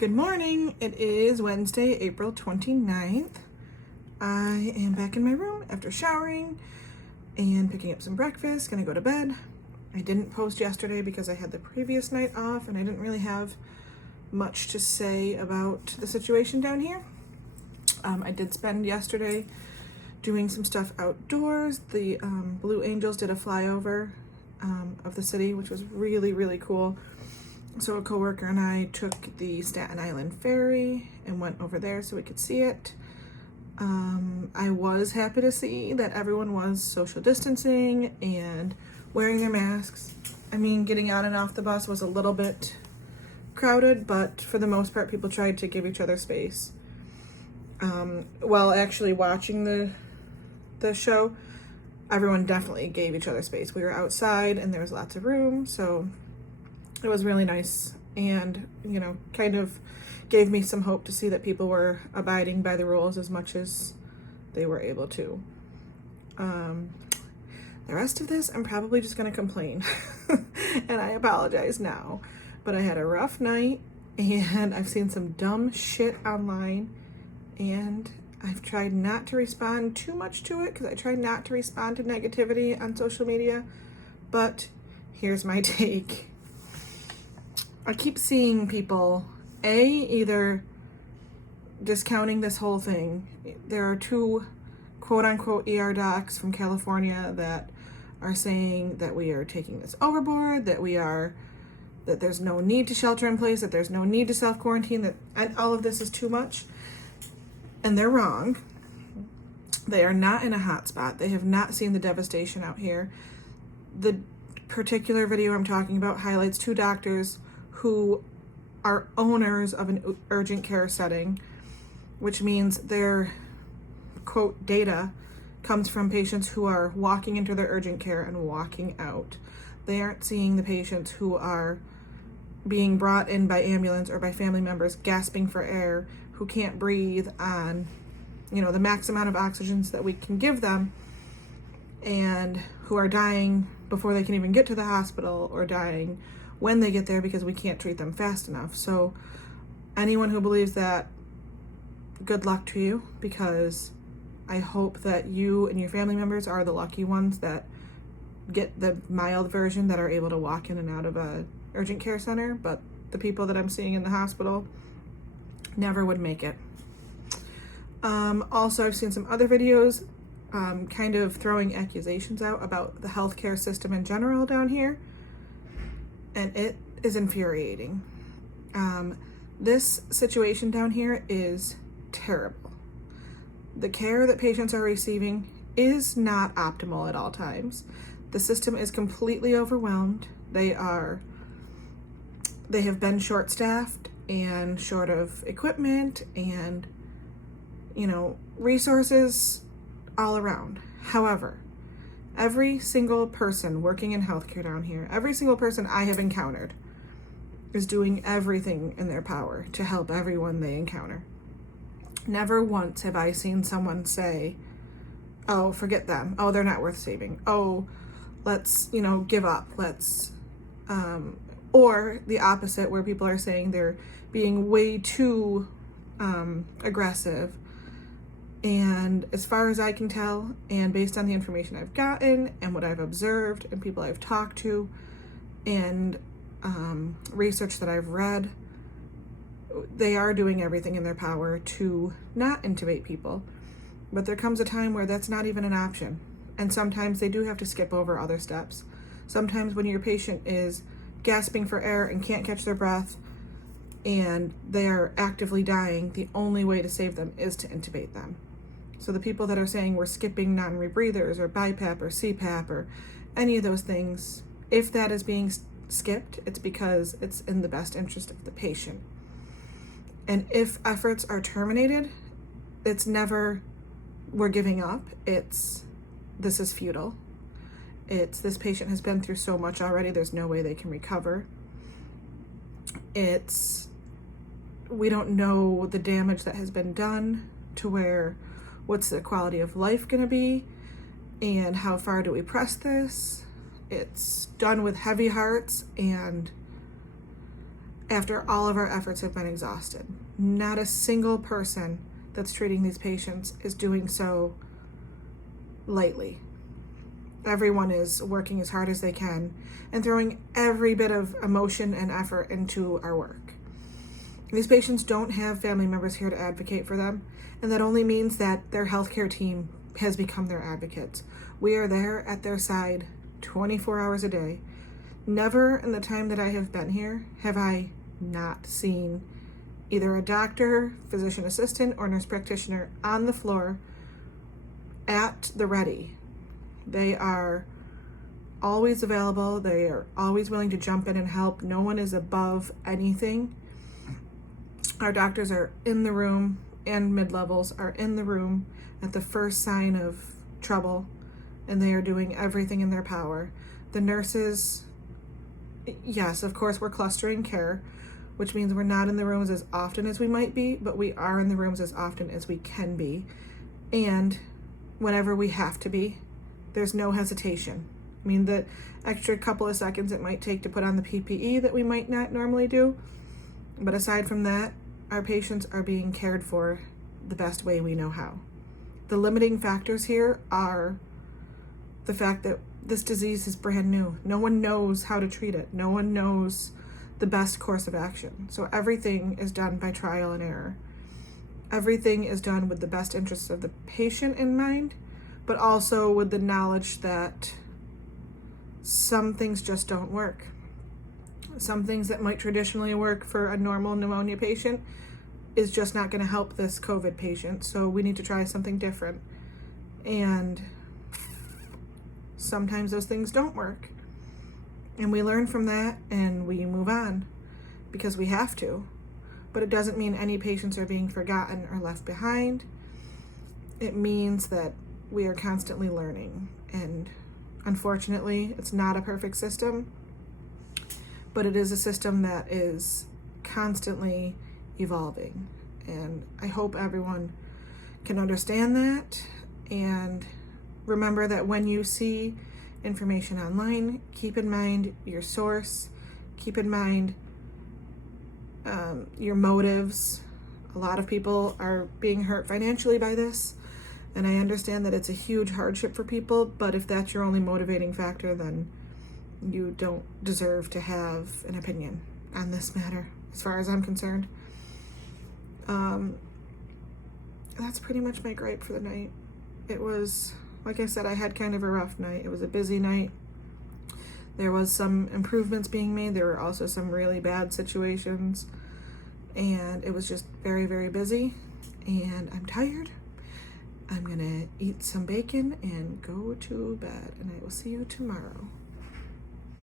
Good morning. It is Wednesday, April 29th. I am back in my room after showering and picking up some breakfast. Gonna go to bed. I didn't post yesterday because I had the previous night off and I didn't really have much to say about the situation down here. I did spend yesterday doing some stuff outdoors. The Blue Angels did a flyover of the city, which was really, really cool. So a coworker and I took the Staten Island ferry and went over there so we could see it. I was happy to see that everyone was social distancing and wearing their masks. I mean, getting on and off the bus was a little bit crowded, but for the most part, people tried to give each other space. While actually watching the show, everyone definitely gave each other space. We were outside and there was lots of room, so it was really nice and, kind of gave me some hope to see that people were abiding by the rules as much as they were able to. The rest of this, I'm probably just going to complain and I apologize now, but I had a rough night and I've seen some dumb shit online and I've tried not to respond too much to it because I try not to respond to negativity on social media, but here's my take. I keep seeing people, either discounting this whole thing. There are two quote-unquote ER docs from California that are saying that we are taking this overboard, that there's no need to shelter in place, that there's no need to self-quarantine, and all of this is too much. And they're wrong. They are not in a hot spot. They have not seen the devastation out here. The particular video I'm talking about highlights two doctors who are owners of an urgent care setting, which means their quote data comes from patients who are walking into their urgent care and walking out. They aren't seeing the patients who are being brought in by ambulance or by family members gasping for air, who can't breathe on, the max amount of oxygens that we can give them, and who are dying before they can even get to the hospital or dying when they get there because we can't treat them fast enough. So anyone who believes that, good luck to you, because I hope that you and your family members are the lucky ones that get the mild version, that are able to walk in and out of a urgent care center, but the people that I'm seeing in the hospital never would make it. Also, I've seen some other videos kind of throwing accusations out about the healthcare system in general down here, and it is infuriating. This situation down here is terrible. The care that patients are receiving is not optimal at all times. The system is completely overwhelmed. They have been short-staffed and short of equipment and, resources all around. However, every single person working in healthcare down here, every single person I have encountered is doing everything in their power to help everyone they encounter. Never once have I seen someone say, oh, forget them. Oh, they're not worth saving. Oh, let's, give up. Let's, or the opposite, where people are saying they're being way too aggressive. And as far as I can tell, and based on the information I've gotten and what I've observed and people I've talked to and research that I've read, they are doing everything in their power to not intubate people. But there comes a time where that's not even an option. And sometimes they do have to skip over other steps. Sometimes when your patient is gasping for air and can't catch their breath and they are actively dying, the only way to save them is to intubate them. So the people that are saying we're skipping non-rebreathers or BiPAP or CPAP or any of those things, if that is being skipped, it's because it's in the best interest of the patient. And if efforts are terminated, it's never we're giving up. It's this is futile. It's this patient has been through so much already, there's no way they can recover. It's we don't know the damage that has been done to where what's the quality of life going to be and how far do we press this. It's done with heavy hearts and after all of our efforts have been exhausted. Not a single person that's treating these patients is doing so lightly. Everyone is working as hard as they can and throwing every bit of emotion and effort into our work. These patients don't have family members here to advocate for them, and that only means that their healthcare team has become their advocates. We are there at their side 24 hours a day. Never in the time that I have been here have I not seen either a doctor, physician assistant, or nurse practitioner on the floor at the ready. They are always available. They are always willing to jump in and help. No one is above anything. Our doctors are in the room, and mid-levels are in the room at the first sign of trouble, and they are doing everything in their power. The nurses, yes, of course, we're clustering care, which means we're not in the rooms as often as we might be, but we are in the rooms as often as we can be. And whenever we have to be, there's no hesitation. I mean, the extra couple of seconds it might take to put on the PPE that we might not normally do. But aside from that, our patients are being cared for the best way we know how. The limiting factors here are the fact that this disease is brand new. No one knows how to treat it. No one knows the best course of action. So everything is done by trial and error. Everything is done with the best interests of the patient in mind, but also with the knowledge that some things just don't work. Some things that might traditionally work for a normal pneumonia patient is just not going to help this COVID patient. So we need to try something different. And sometimes those things don't work. And we learn from that and we move on because we have to. But it doesn't mean any patients are being forgotten or left behind. It means that we are constantly learning. And unfortunately, it's not a perfect system, but it is a system that is constantly evolving. And I hope everyone can understand that and remember that when you see information online, keep in mind your source, keep in mind your motives. A lot of people are being hurt financially by this, and I understand that it's a huge hardship for people, but if that's your only motivating factor, then you don't deserve to have an opinion on this matter, as far as I'm concerned. That's pretty much my gripe for the night. It was, like I said, I had kind of a rough night. It was a busy night. There was some improvements being made. There were also some really bad situations. And it was just very, very busy. And I'm tired. I'm gonna eat some bacon and go to bed. And I will see you tomorrow.